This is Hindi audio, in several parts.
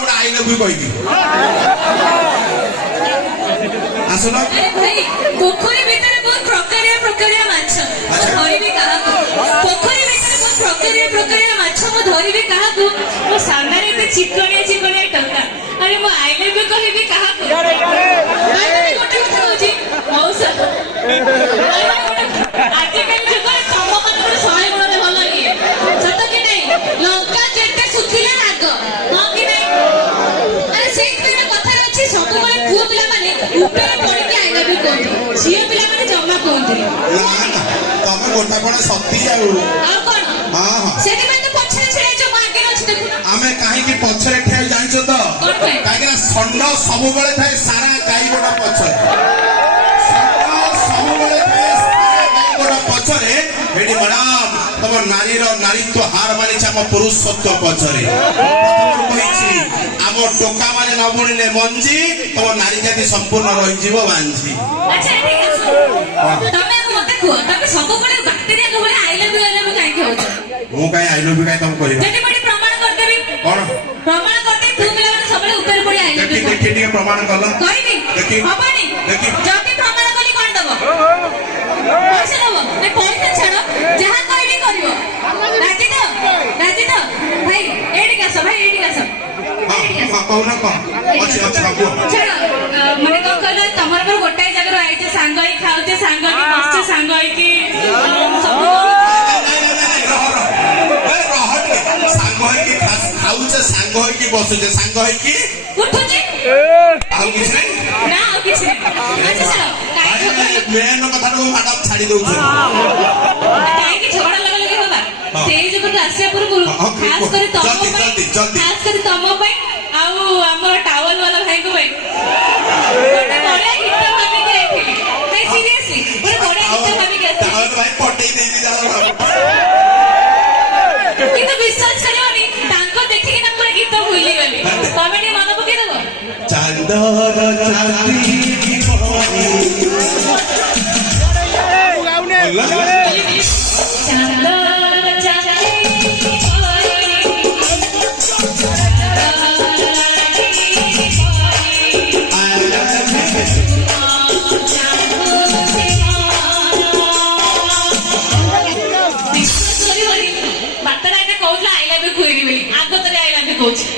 गोटे आई लव यू कही आसन पोखरी भितर बहुत प्रकारिया प्रकारिया माछ धरिबी काहाकू पोखरी भितर बहुत प्रकारिया प्रकारिया माछ मु धरिबी काहाकू मो सामने एते चिकनिया चिकनिया टंका अरे मो आई लव यू कहबी काहाकू आरे गोटे कथा होची मौसा आजि काल जुगरे तम मानकर 100 गुणरे भलो इए सत कि नहीं लंका जेते सुखिला राग हां कि नहीं अरे सेई पिना कथा अछि सब बळे पुओ पिला माने ऊपर पड़ी के आई लव यू कहती झियो पिला माने जम्मा कहती ना ना तमे गोटा कोन सत्ती जाऊ आ कोन हां हां सेति में तो पछरे छिड़े जो मागे अछि देखु आमे काहे की पछरे ठेल जानिछो तो काहे ना संड सब बळे थाए सारा गाई गोटा पछरे सब बळे थाए सारा गाई गोटा पछरे एडी मैडम तम नारीर नारीत्व हार मानिछ हम पुरुषत्व पछरे कहिछि हम टोका माने न बुणिले मंजी तम नारी जाति संपूर्ण रहि जीव बांझी अच्छा ठीक আছে तमे मते को तमे सब बळे बैक्टीरिया को बळे आई लव यू काहे के होछ मु काहे आई लव यू काहे तम करिबा जेते बड़ी प्रमाण कर देबी कोन प्रमाण करते तू पिला माने सब बळे ऊपर पड़ी आई लव यू देखि ठीक प्रमाण करलो कहिबी देखि हबनी देखि जति प्रमाण कली कोन दबो पैसा दबो ए पैसा छाड़ो जहां कहली करिवो राजी तो भाई एडी का सब भाई एडी का सब हां कहू ना अच्छे अच्छे बाबू छाड़ो माने को कहलो तमर पर गोटाई जगह आइते सांग ही खाउते सांग ही बसते सांग ही की सब खाऊचे सांग होई की बसुचे सांग होई की उठुची आउ किछ नै ना आउ किछ नै अच्छा चलो काई मेन कथा को मैडम छाडी दउ छ काई की झगड़ा लगे बाबा तेज जगह आसिया पूर्व खास करे तम खास करे तम पई आउ हमर टावल वाला भाई को भाई बड़ा बड़ा हिट भाभी के आइथिली भाई सीरियसली बड़ा बड़ा हिट भाभी के आइथिली टावल भाई पटई देई जा किंतु विश्वास करियोनी तांको देखि कि नंबर गीत भूली गली कमेडी मन पके देबो चांदर चांदी भवानी चांदर चांदी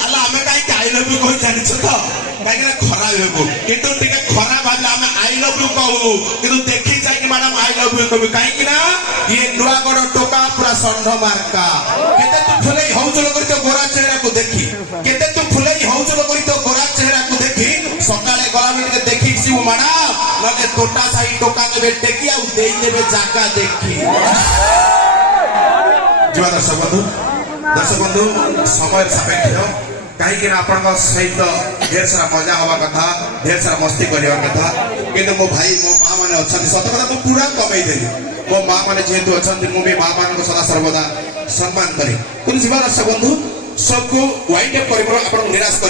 अल्ला हमें काई आई लव यू कहि जानि छ तो काई ना खराब हेबो किंतु टिके खराब भाबले हम आई लव यू कहू किंतु देखि जाय कि मैडम आई लव यू कहू काई कि ना ये नुआ गड टोका पूरा संढ मार्का केते तू फुलै हौचल करी तो गोरा चेहरा को देखी केते तू फुलै हौचल करी तो गोरा चेहरा को देखी सकाळे गला मिटे देखि सी मैडम लगे टोटा साई टोका के टेकी आ देई देबे जाका देखी जो दर्शक बंधु समय सापेक्ष कहीं आपण सहित ढेर सारा मजा हवा कथा ढेर सारा मस्ती करवा कथा किंतु मो भाई मो माँ मैंने अच्छा सत कथा मुझे पूरा कमई देली मो माँ मैंने जेहेतु अच्छा मुझे माँ मान को सदा सर्वदा सम्मान करी दर्शक बंधु सबको वाइंड अप कर निराश कर